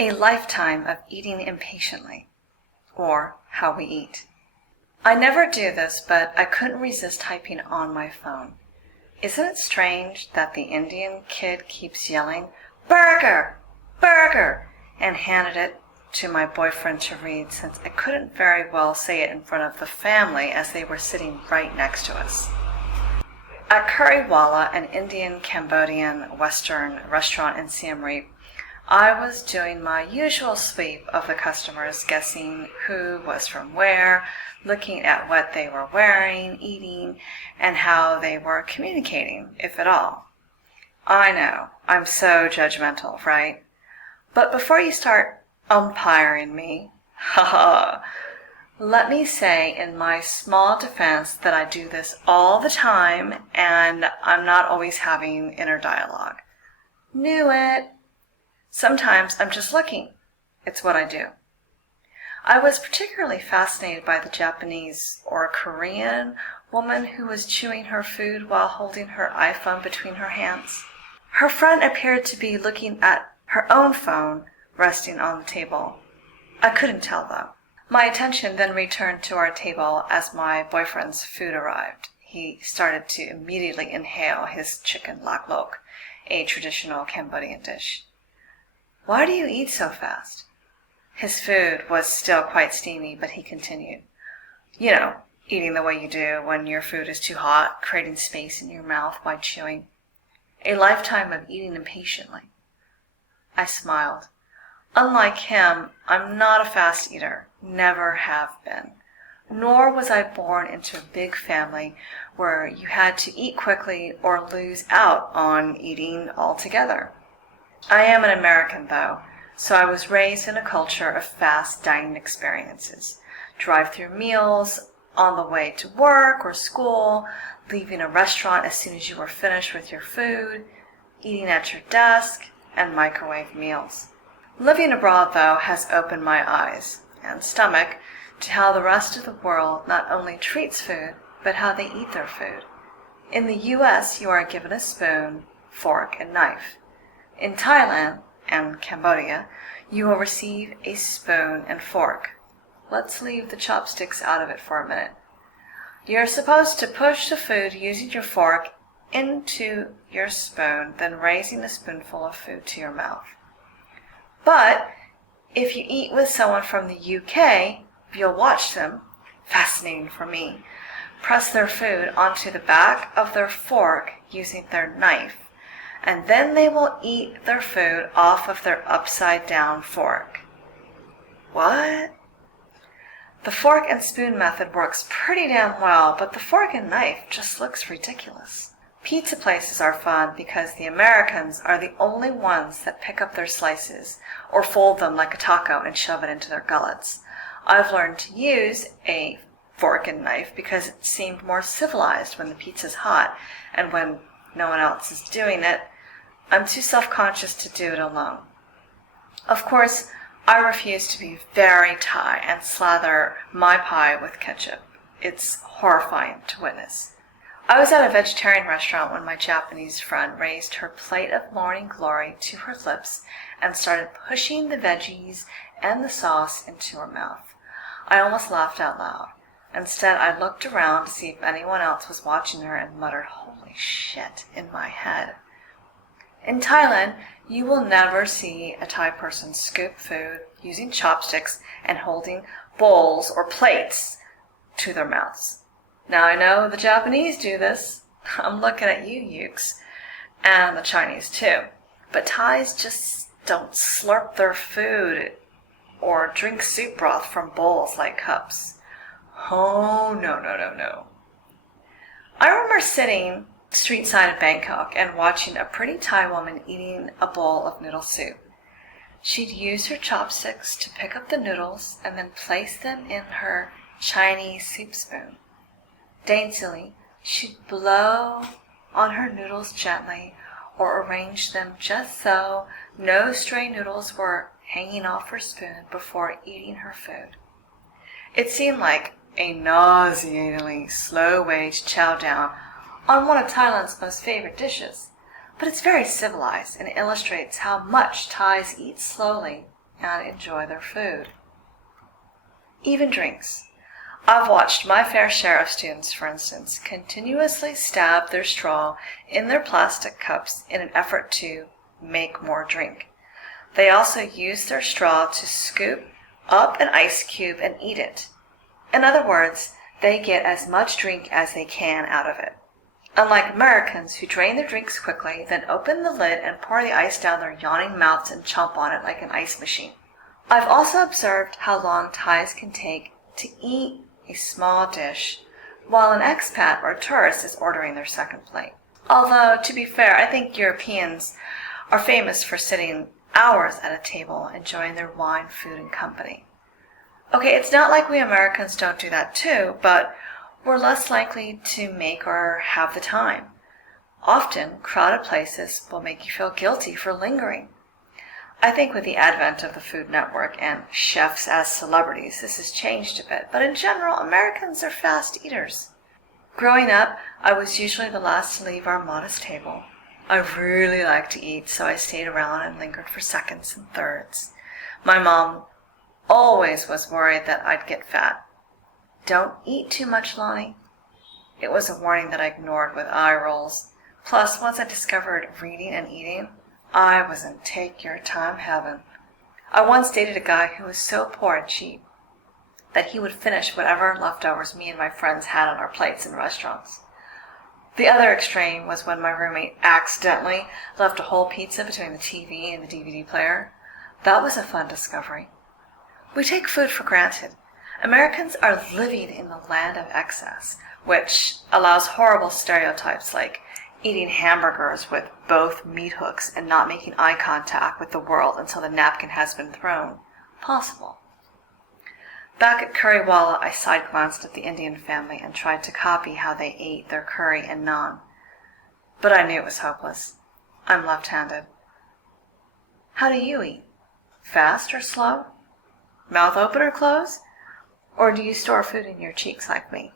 A lifetime of eating impatiently, or how we eat. I never do this, but I couldn't resist typing on my phone. Isn't it strange that the Indian kid keeps yelling, "Burger! Burger!" and handed it to my boyfriend to read, since I couldn't very well say it in front of the family as they were sitting right next to us. At Currywala, an Indian, Cambodian, Western restaurant in Siem Reap, I was doing my usual sweep of the customers, guessing who was from where, looking at what they were wearing, eating, and how they were communicating, if at all. I know, I'm so judgmental, right? But before you start umpiring me, let me say in my small defense that I do this all the time and I'm not always having inner dialogue. Knew it. Sometimes I'm just looking. It's what I do. I was particularly fascinated by the Japanese or Korean woman who was chewing her food while holding her iPhone between her hands. Her friend appeared to be looking at her own phone resting on the table. I couldn't tell though. My attention then returned to our table as my boyfriend's food arrived. He started to immediately inhale his chicken lak lok, a traditional Cambodian dish. "Why do you eat so fast?" His food was still quite steamy, but he continued. "You know, eating the way you do when your food is too hot, creating space in your mouth while chewing. A lifetime of eating impatiently." I smiled. Unlike him, I'm not a fast eater, never have been. Nor was I born into a big family where you had to eat quickly or lose out on eating altogether. I am an American, though, so I was raised in a culture of fast dining experiences. Drive-through meals, on the way to work or school, leaving a restaurant as soon as you were finished with your food, eating at your desk, and microwave meals. Living abroad, though, has opened my eyes and stomach to how the rest of the world not only treats food, but how they eat their food. In the U.S., you are given a spoon, fork, and knife. In Thailand and Cambodia, you will receive a spoon and fork. Let's leave the chopsticks out of it for a minute. You're supposed to push the food using your fork into your spoon, then raising a spoonful of food to your mouth. But if you eat with someone from the UK, you'll watch them, fascinating for me, press their food onto the back of their fork using their knife, and then they will eat their food off of their upside-down fork. What? The fork and spoon method works pretty damn well, but the fork and knife just looks ridiculous. Pizza places are fun because the Americans are the only ones that pick up their slices or fold them like a taco and shove it into their gullets. I've learned to use a fork and knife because it seemed more civilized when the pizza's hot, and when no one else is doing it, I'm too self-conscious to do it alone. Of course, I refuse to be very Thai and slather my pie with ketchup. It's horrifying to witness. I was at a vegetarian restaurant when my Japanese friend raised her plate of morning glory to her lips and started pushing the veggies and the sauce into her mouth. I almost laughed out loud. Instead, I looked around to see if anyone else was watching her and muttered, "Holy shit," in my head. In Thailand, you will never see a Thai person scoop food using chopsticks and holding bowls or plates to their mouths. Now I know the Japanese do this. I'm looking at you, Ukes, and the Chinese too. But Thais just don't slurp their food or drink soup broth from bowls like cups. Oh, no. I remember sitting street side of Bangkok and watching a pretty Thai woman eating a bowl of noodle soup. She'd use her chopsticks to pick up the noodles and then place them in her Chinese soup spoon. Daintily, she'd blow on her noodles gently or arrange them just so no stray noodles were hanging off her spoon before eating her food. It seemed like a nauseatingly slow way to chow down on one of Thailand's most favorite dishes, but it's very civilized and illustrates how much Thais eat slowly and enjoy their food. Even drinks. I've watched my fair share of students, for instance, continuously stab their straw in their plastic cups in an effort to make more drink. They also use their straw to scoop up an ice cube and eat it. In other words, they get as much drink as they can out of it. Unlike Americans who drain their drinks quickly, then open the lid and pour the ice down their yawning mouths and chomp on it like an ice machine. I've also observed how long Thais can take to eat a small dish while an expat or tourist is ordering their second plate. Although, to be fair, I think Europeans are famous for sitting hours at a table enjoying their wine, food, and company. Okay, it's not like we Americans don't do that too, but we're less likely to make or have the time. Often, crowded places will make you feel guilty for lingering. I think with the advent of the Food Network and chefs as celebrities, this has changed a bit, but in general, Americans are fast eaters. Growing up, I was usually the last to leave our modest table. I really liked to eat, so I stayed around and lingered for seconds and thirds. My mom always was worried that I'd get fat. Don't eat too much, Lonnie. It was a warning that I ignored with eye rolls. Plus, once I discovered reading and eating, I was in take-your-time heaven. I once dated a guy who was so poor and cheap that he would finish whatever leftovers me and my friends had on our plates in restaurants. The other extreme was when my roommate accidentally left a whole pizza between the TV and the DVD player. That was a fun discovery. We take food for granted. Americans are living in the land of excess, which allows horrible stereotypes like eating hamburgers with both meat hooks and not making eye contact with the world until the napkin has been thrown possible. Back at Currywalla, I side-glanced at the Indian family and tried to copy how they ate their curry and naan. But I knew it was hopeless. I'm left-handed. How do you eat? Fast or slow? Mouth open or close? Or do you store food in your cheeks like me?